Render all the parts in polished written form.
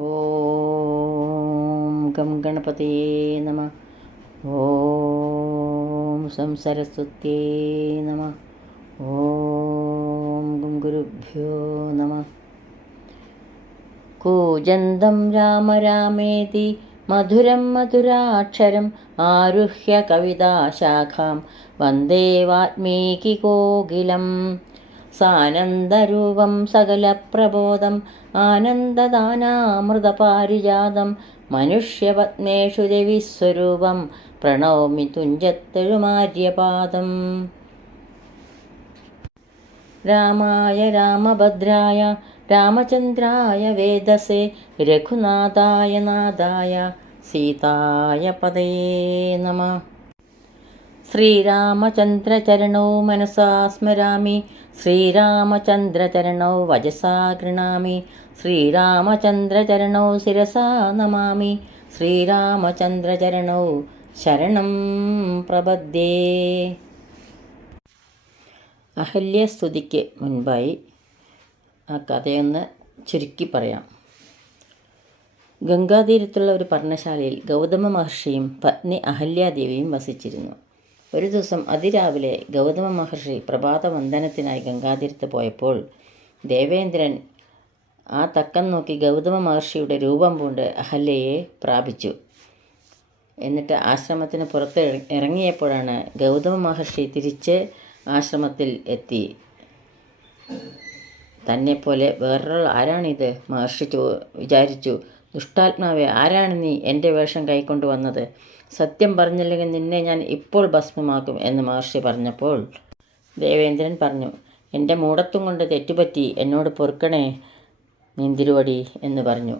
ഓം gum ഗണപതയേ നമഃ. ഓം some സരസ്വത്യേ നമഃ. ഓം gum ഗുരുഭ്യോ നമഃ. കൂജന്തം രാമ രാമേതി മധുരം മധുരാക്ഷരം ആരുഹ്യ കവിതാശാഖാം വന്ദേ വാൽമീകികോകിലം. സാനന്ദരൂപം സകലപ്രബോധം ആനന്ദദാനാമൃതപാരിജാതം മനുഷ്യപത്മേഷു രവിസ്വരൂപം പ്രണൗമി തുഞ്ചത്തെഴുമാര്യപാദം. രാമായ രാമഭദ്രായ രാമചന്ദ്രായ വേദസേ രഘുനാഥായ നാഥായ സീതായ പതയേ നമഃ. ശ്രീരാമചന്ദ്രചരണൗ മനസാ സ്മരാമി, ശ്രീരാമചന്ദ്രചരണൗ വചസാ ഗൃണാമി, ശ്രീരാമചന്ദ്രചരണൗ ശിരസാ നമാമി, ശ്രീരാമചന്ദ്രചരണൗ ശരണം പ്രപദ്യേ. അഹല്യസ്തുതിക്ക് മുൻപായി ആ കഥയൊന്ന് ചുരുക്കി പറയാം. ഗംഗാതീരത്തുള്ള ഒരു പർണശാലയിൽ ഗൗതമ മഹർഷിയും പത്നി അഹല്യാദേവിയും വസിച്ചിരുന്നു. ഒരു ദിവസം അതിരാവിലെ ഗൗതമ മഹർഷി പ്രഭാതവന്ദനത്തിനായി ഗംഗാതീരത്ത് പോയപ്പോൾ ദേവേന്ദ്രൻ ആ തക്കം നോക്കി ഗൗതമ മഹർഷിയുടെ രൂപം പൂണ്ട് അഹല്യയെ പ്രാപിച്ചു. എന്നിട്ട് ആശ്രമത്തിന് പുറത്ത് ഇറങ്ങിയപ്പോഴാണ് ഗൗതമ മഹർഷി തിരിച്ച് ആശ്രമത്തിൽ എത്തി. തന്നെപ്പോലെ വേറൊരാൾ ആരാണിത്? മഹർഷി വിചാരിച്ചു. ദുഷ്ടാത്മാവെ, ആരാണ് നീ എൻ്റെ വേഷം കൈക്കൊണ്ട് വന്നത്? സത്യം പറഞ്ഞില്ലെങ്കിൽ നിന്നെ ഞാൻ ഇപ്പോൾ ഭസ്മമാക്കും എന്ന് മഹർഷി പറഞ്ഞപ്പോൾ ദേവേന്ദ്രൻ പറഞ്ഞു, എൻ്റെ മൂഢത്വം കൊണ്ട് തെറ്റുപറ്റി, എന്നോട് പൊറുക്കണേ നീന്തിരുവടി എന്ന് പറഞ്ഞു.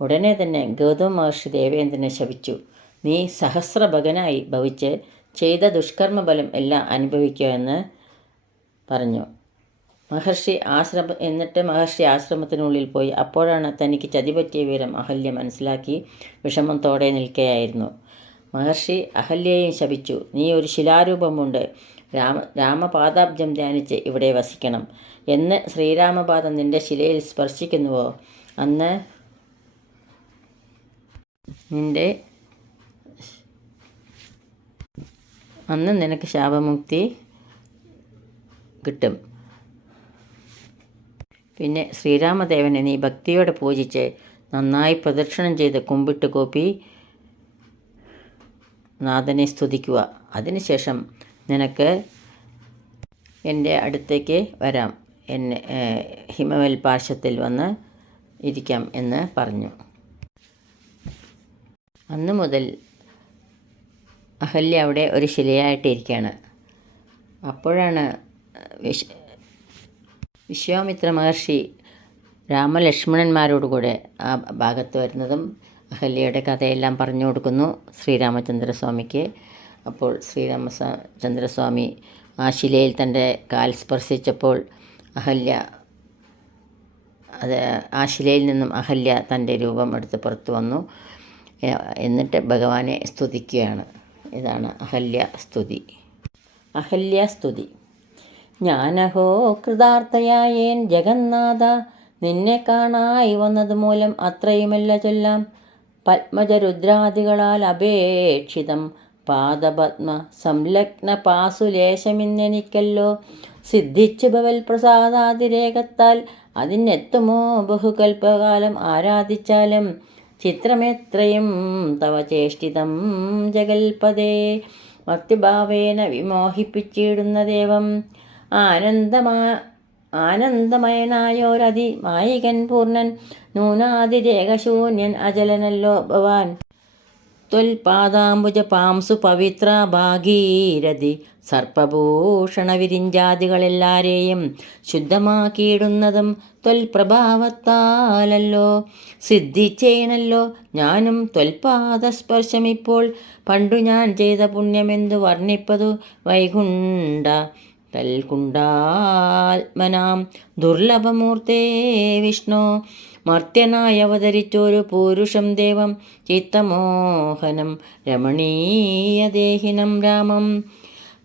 ഉടനെ തന്നെ ഗൗതമ മഹർഷി ദേവേന്ദ്രനെ ശപിച്ചു. നീ സഹസ്രഭകനായി ഭവിച്ച് ചെയ്ത ദുഷ്കർമ്മഫലം എല്ലാം അനുഭവിക്കുക എന്ന് പറഞ്ഞു. എന്നിട്ട് മഹർഷി ആശ്രമത്തിനുള്ളിൽ പോയി. അപ്പോഴാണ് തനിക്ക് ചതിപറ്റിയ വിവരം അഹല്യ മനസ്സിലാക്കി വിഷമത്തോടെ നിൽക്കുകയായിരുന്നു. മഹർഷി അഹല്യയെയും ശപിച്ചു. നീ ഒരു ശിലാരൂപമുണ്ട്, രാമപാദാബ്ജം ധ്യാനിച്ച് ഇവിടെ വസിക്കണം. എന്ന് ശ്രീരാമപാദം നിന്റെ ശിലയിൽ സ്പർശിക്കുന്നുവോ അന്ന് നിനക്ക് ശാപമുക്തി കിട്ടും. പിന്നെ ശ്രീരാമദേവനെ നീ ഭക്തിയോടെ പൂജിച്ച് നന്നായി പ്രദക്ഷിണം ചെയ്ത് കുമ്പിട്ട് കൂപ്പി നാഥനെ സ്തുതിക്കുക. അതിനുശേഷം നിനക്ക് എൻ്റെ അടുത്തേക്ക് വരാം, എന്നെ ഹിമവൽ പാർശ്വത്തിൽ വന്ന് ഇരിക്കാം എന്ന് പറഞ്ഞു. അന്നു മുതൽ അഹല്യ അവിടെ ഒരു ശിലയായിട്ടിരിക്കുകയാണ്. അപ്പോഴാണ് വിശ്വാമിത്ര മഹർഷി രാമലക്ഷ്മണന്മാരോടുകൂടെ ആ ഭാഗത്ത് വരുന്നതും അഹല്യയുടെ കഥയെല്ലാം പറഞ്ഞു കൊടുക്കുന്നു ശ്രീരാമചന്ദ്രസ്വാമിക്ക്. അപ്പോൾ ശ്രീരാമചന്ദ്രസ്വാമി ആ ശിലയിൽ തൻ്റെ കാൽ സ്പർശിച്ചപ്പോൾ ആ ശിലയിൽ നിന്നും അഹല്യ തൻ്റെ രൂപം എടുത്ത് പുറത്തു വന്നു. എന്നിട്ട് ഭഗവാനെ സ്തുതിക്കുകയാണ്. ഇതാണ് അഹല്യാസ്തുതി. ഞാനഹോ കൃതാർത്ഥയായേൻ ജഗന്നാഥ, നിന്നെ കാണായി വന്നത് മൂലം അത്രയുമല്ല ചൊല്ലാം. പത്മജരുദ്രാദികളാൽ അപേക്ഷിതം പാദപത്മ സംലഗ്ന പാസുലേശമിന്നെനിക്കല്ലോ. സിദ്ധിച്ചു ഭവൽ പ്രസാദാതിരേകത്താൽ അതിനെത്തുമോ ബഹുകൽപ്പകാലം ആരാധിച്ചാലും. ചിത്രമെത്രയും തവ ചേഷ്ടിതം ജഗൽപദേ, ഭക്തിഭാവേന വിമോഹിപ്പിച്ചിടുന്ന ദേവം. ആനന്ദമയനായോരതി മായികൻ പൂർണ്ണൻ, നൂനാതിരേകശൂന്യൻ അജലനല്ലോ ഭവാൻ. ത്വൽപാദാംബുജ പാംസു പവിത്ര ഭാഗീരഥി, സർപ്പഭൂഷണ വിരിഞ്ചാദികളെല്ലാരെയും ശുദ്ധമാക്കിയിടുന്നതും ത്വൽപ്രഭാവത്താലല്ലോ. സിദ്ധിച്ചേനല്ലോ ഞാനും ത്വൽപാദസ്പർശമിപ്പോൾ. പണ്ടു ഞാൻ ചെയ്ത പുണ്യമെന്തു വർണ്ണിപ്പതു വൈകുണ്ഠ തൽകുണ്ടാത്മനാം ദുർലഭമൂർത്തേ വിഷ്ണു. മർത്യനായി അവതരിച്ചൊരു പൂരുഷം ദേവം, ചിത്തമോഹനം രമണീയദേഹിനം രാമം.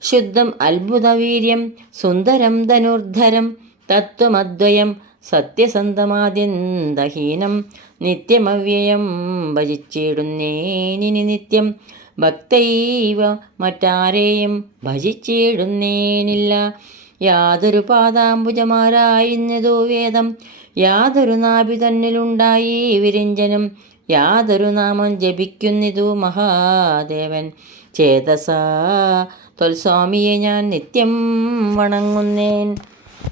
ശുദ്ധം അത്ഭുതവീര്യം സുന്ദരം ധനുർധരം, തത്വമദ്വയം സത്യസന്ധമാദ്യന്തഹീനം നിത്യമവ്യയം ഭജിച്ചിടുന്നേനിനി നിത്യം ഭക്തൈവ മറ്റാരെയും ഭജിച്ചിടുന്നേനില്ല. യാതൊരു പാദാംബുജമാരായിരുന്നതു വേദം, യാതൊരു നാഭി തന്നിലുണ്ടായി വിരിഞ്ചനം, യാതൊരു നാമം ജപിക്കുന്നിതു മഹാദേവൻ. ചേതസാ തൊൽസ്വാമിയെ ഞാൻ നിത്യം വണങ്ങുന്നേൻ.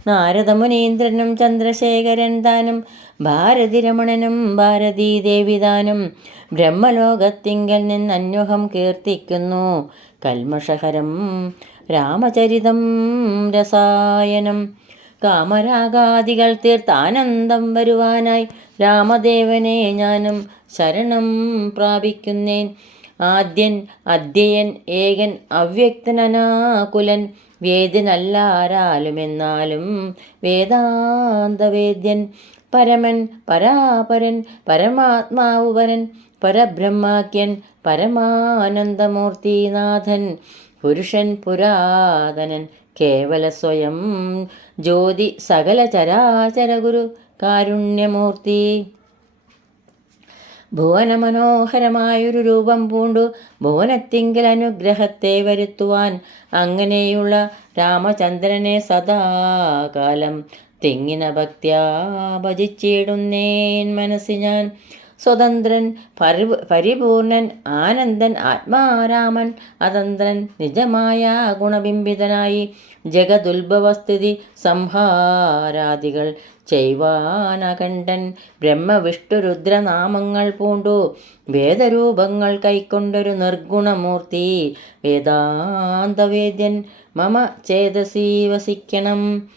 നാരദമുനീന്ദ്രനും ചന്ദ്രശേഖരൻ താനും ഭാരതിരമണനും ഭാരതീദേവിതാനും ബ്രഹ്മലോകത്തിങ്കൽ നിന്നന്വഹം കീർത്തിക്കുന്നു കൽമഷഹരം രാമചരിതം രസായനം. കാമരാഗാദികൾ തീർത്താനന്ദം വരുവാനായി രാമദേവനെ ഞാനും ശരണം പ്രാപിക്കുന്നേൻ. ആദ്യൻ അദ്യയൻ ഏകൻ അവ്യക്തനാകുലൻ, വേദ്യനല്ലാരാലുമെന്നാലും വേദാന്തവേദ്യൻ. പരമൻ പരാപരൻ പരമാത്മാവുപരൻ പരബ്രഹ്മാഖ്യൻ പരമാനന്ദമൂർത്തിനാഥൻ. പുരുഷൻ പുരാതനൻ കേവല സ്വയം ജ്യോതി സകല ചരാചര ഗുരു കാരുണ്യമൂർത്തി. ഭുവനമനോഹരമായൊരു രൂപം പൂണ്ടു ഭുവനത്തിങ്കൽ അനുഗ്രഹത്തെ വരുത്തുവാൻ അങ്ങനെയുള്ള രാമചന്ദ്രനെ സദാകാലം തിങ്ങിന ഭക്ത്യാ ഭജിച്ചിടുന്നേൻ മനസ്സി ഞാൻ. സ്വതന്ത്രൻ പരിപൂർണൻ ആനന്ദൻ ആത്മാരാമൻ അതന്ത്രൻ നിജമായ ഗുണബിംബിതനായി ജഗതുത്ഭവസ്ഥിതി സംഹാരാദികൾ ചെയ്വാനകണ്ഠൻ. ബ്രഹ്മവിഷ്ണുരുദ്രനാമങ്ങൾ പൂണ്ടു വേദരൂപങ്ങൾ കൈക്കൊണ്ടൊരു നിർഗുണമൂർത്തി വേദാന്തവേദ്യൻ മമ ചേതസി വസിക്കണം.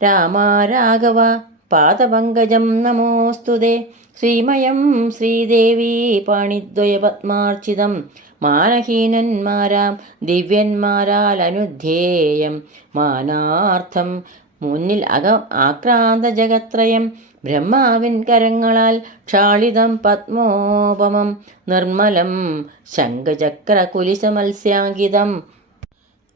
രാമാരാഘവ പാദപങ്കജം നമോസ്തുതേ. ശ്രീമയം ശ്രീദേവി പാണിദ്വയപത്മാർച്ചിതം മാനഹീനന്മാരാം ദിവ്യന്മാരാൽ അനുധ്യേയം. മാനാർത്ഥം മുന്നിൽ ആക്രാന്ത ജഗത്രയം ബ്രഹ്മാവിൻ കരങ്ങളാൽ ക്ഷാളിതം പത്മോപമം നിർമ്മലം ശംഖചക്ര കുലിശമത്സ്യാങ്കിതം.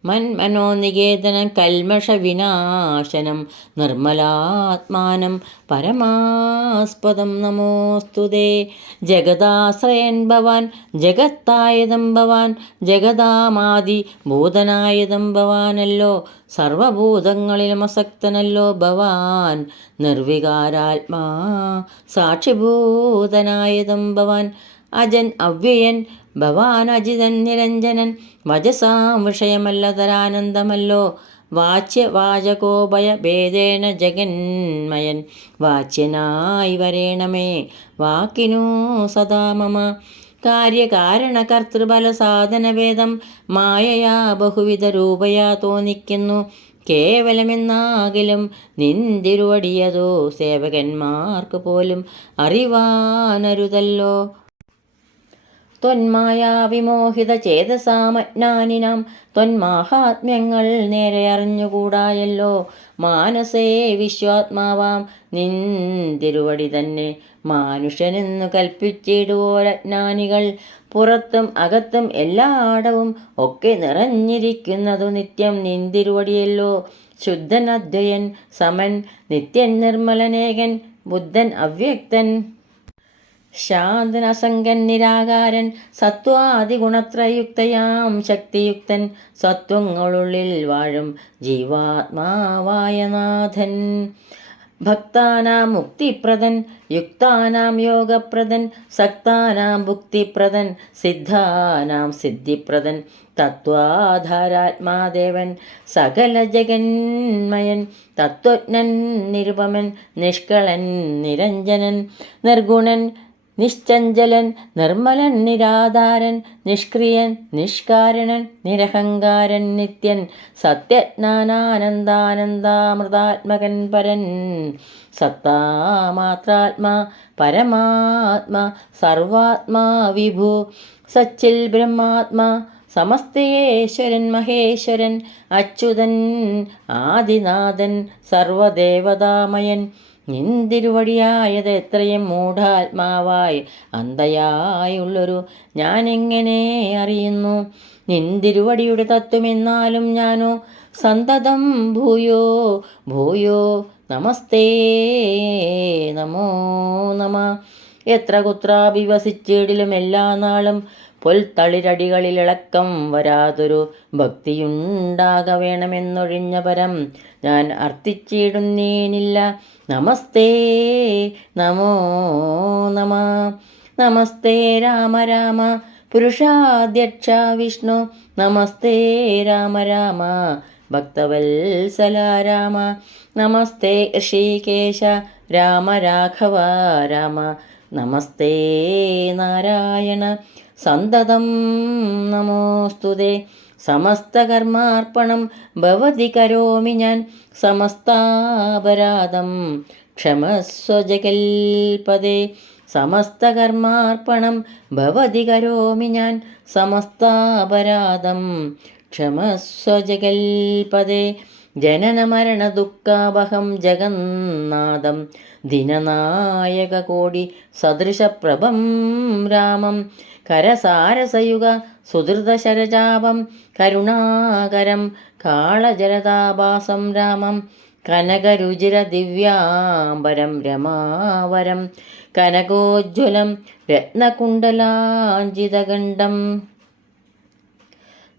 മന്മനോനികേതനം കൽമഷവിനാശനം നിർമ്മലാത്മാനം പരമാസ്പദം നമോസ്തുതേ. ജഗദാശ്രയൻ ഭവാൻ ജഗത്തായതം ഭവാൻ ജഗദാമാദി ഭൂതനായതം ഭവാനല്ലോ. സർവഭൂതങ്ങളിലും അസക്തനല്ലോ ഭവാൻ നിർവികാരാത്മാ സാക്ഷിഭൂതനായതം ഭവാൻ. അജൻ അവ്യയൻ ഭവാൻ അജിതൻ നിരഞ്ജനൻ വജസാം വിഷയമല്ലതരാനന്ദമല്ലോ. വാച്യവാചകോഭയ ഭേദേന ജഗന്മയൻ വാച്യനായി വരേണമേ വാക്കിനു സദാ മമ. കാര്യകാരണകർത്തൃഫല സാധനഭേദം മായയാ ബഹുവിധ രൂപയാ തോന്നിക്കുന്നു. കേവലമെന്നാകിലും നിന്തിരുവടിയതോ സേവകന്മാർക്ക് പോലും അറിവാനരുതല്ലോ. ത്വന്മായാവിമോഹിത ചേതസാമജ്ഞാനിനാം ത്വന്മാഹാത്മ്യങ്ങൾ നേരെ അറിഞ്ഞുകൂടായല്ലോ. മാനസേ വിശ്വാത്മാവാം നിന്തിരുവടി തന്നെ മാനുഷ്യനെന്നു കൽപ്പിച്ചിടുവോരജ്ഞാനികൾ. പുറത്തും അകത്തും എല്ലായിടവും ഒക്കെ നിറഞ്ഞിരിക്കുന്നതു നിത്യം നിന്തിരുവടിയല്ലോ. ശുദ്ധൻ അദ്വയൻ സമൻ നിത്യൻ നിർമ്മലനേകൻ ബുദ്ധൻ അവ്യക്തൻ ശാന്തൻ അസംഗൻ നിരാകാരൻ സത്വാദിഗുണത്രയുക്തയാം ശക്തിയുക്തൻ സത്വങ്ങളുള്ളിൽ വാഴും ജീവാത്മാവായ നാഥൻ. ഭക്താനാം മുക്തിപ്രദൻ യുക്താനാം യോഗപ്രദൻ സക്താനാം ഭുക്തിപ്രദൻ സിദ്ധാനാം സിദ്ധിപ്രദൻ തത്വാധാരാത്മാദേവൻ സകല ജഗന്മയൻ തത്വജ്ഞൻ നിരുപമൻ നിഷ്കളൻ നിരഞ്ജനൻ നിർഗുണൻ നിശ്ചഞ്ചലൻ നിർമ്മലൻ നിരാധാരൻ നിഷ്ക്രിയൻ നിഷ്കാരണൻ നിരഹങ്കാരൻ നിത്യൻ സത്യജ്ഞാനാനന്ദാനന്ദാമൃതാത്മകൻ പരൻ സത്താമാത്രാത്മാ പരമാത്മാ സർവാത്മാ വിഭു സച്ചിൽ ബ്രഹ്മാത്മാ സമസ്തയേശ്വരൻ മഹേശ്വരൻ അച്യുതൻ ആദിനാഥൻ സർവദേവതാമയൻ. നിന്തിരുവടിയായത് എത്രയും മൂഢാത്മാവായി അന്ധയായുള്ളൊരു ഞാനെങ്ങനെ അറിയുന്നു. നിന്തിരുവടിയുടെ തത്വമെന്നാലും ഞാനോ സന്തതം ഭൂയോ ഭൂയോ നമസ്തേ നമോ നമ. എത്ര കുത്രാപി വസിച്ചിടിലും എല്ലാ നാളും പൊൽത്തളിരടികളിലിളക്കം വരാതൊരു ഭക്തിയുണ്ടാക വേണമെന്നൊഴിഞ്ഞ പരം ഞാൻ അർത്ഥിച്ചിടുന്നേനില്ല. നമസ്തേ നമോ നമ. നമസ്തേ രാമ രാമ പുരുഷാധ്യക്ഷ വിഷ്ണു. നമസ്തേ രാമ രാമ ഭക്തവത്സല രാമ. നമസ്തേ ഋഷികേശ രാമ രാഘവ രാമ. നമസ്തേ നാരായണ സന്തതം നമോസ്തുതേ. സമസ്തകർമാർപ്പണം ഭവതി കരോമി ഞാൻ. സമസ്താപരാധം ക്ഷമസ്വ ജഗൽപദേ. സമസ്തകർമാർപ്പണം ഭവതി കരോമി ഞാൻ. സമസ്താപരാധം ക്ഷമസ്വ ജഗൽപദേ. ജനന മരണ ദുഃഖാവഹം ജഗന്നാഥം ദിനനായക കോടി സദൃശപ്രഭം രാമം. കരസാരസയുഗ സുധൃതശരചാപം കരുണാകരം കാളജലതാഭാസം രാമം. കനകരുചിര ദിവ്യാംബരം രമാവരം കനകോജ്വലം രത്നകുണ്ടലാഞ്ജിതഗണ്ഡം.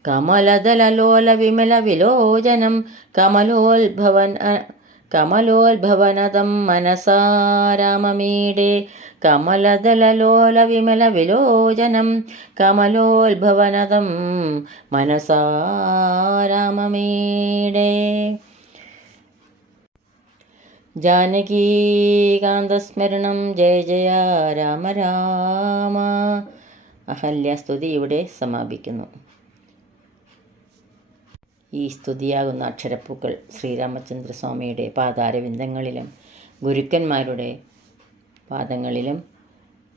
കമലദലലോല വിമല വിലോചനം കമലോത്ഭവനദം മനസാ രാമമീഡേ. കമലദലലോല വിമല വിലോചനം കമലോത്ഭവനദം മനസാ രാമമീഡേ. ജാനകീകാന്തസ്മരണം ജയ ജയ രാമ രാമ. അഹല്യാസ്തുതി ഇവിടെ സമാപിക്കുന്നു. ഈ സ്തുതിയാകുന്ന അക്ഷരപ്പൂക്കൾ ശ്രീരാമചന്ദ്രസ്വാമിയുടെ പാദാരവിന്ദങ്ങളിലും ഗുരുക്കന്മാരുടെ പാദങ്ങളിലും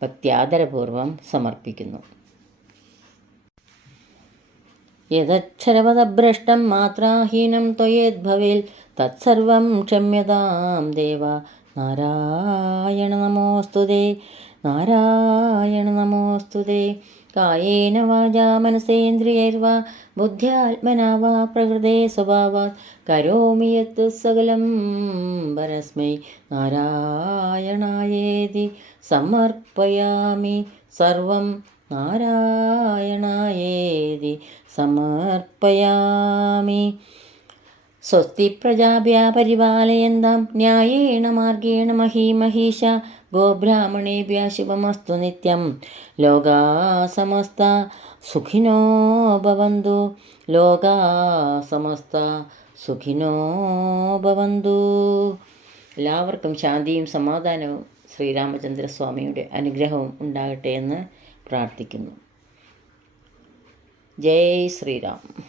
ഭക്ത്യാദരപൂർവം സമർപ്പിക്കുന്നു. യദക്ഷരപദഭ്രഷ്ടം മാത്രാഹീനം ത്വയേദ്ഭവേൽ തത്സർവം ക്ഷമ്യതാം ദേവ. നാരായണ നമോസ്തുതേ നാരായണ നമോസ്തുതേ. കായേന വാചാ മനസേന്ദ്രിയൈർവാ ബുദ്ധ്യാത്മനാ വാ പ്രകൃതേ സ്വഭാവാത് കരോമി യത് സകലം പരസ്മൈ നാരായണായേതി സമർപ്പയാമി. സർവം നാരായണായേതി സമർപ്പയാമി. സ്വസ്തി പ്രജാഭ്യ പരിപാലയന്താം ന്യായേന മാർഗേണ മഹീമഹീഷ. ഗോബ്രാഹ്മണേഭ്യ ശുഭമസ്തു നിത്യം. ലോകാ സമസ്ത സുഖിനോ ഭവന്തു. ലോകാ സമസ്ത സുഖിനോ ഭവന്തു. എല്ലാവർക്കും ശാന്തിയും സമാധാനവും ശ്രീരാമചന്ദ്രസ്വാമിയുടെ അനുഗ്രഹവും ഉണ്ടാകട്ടെ എന്ന് പ്രാർത്ഥിക്കുന്നു. ജയ് ശ്രീരാം.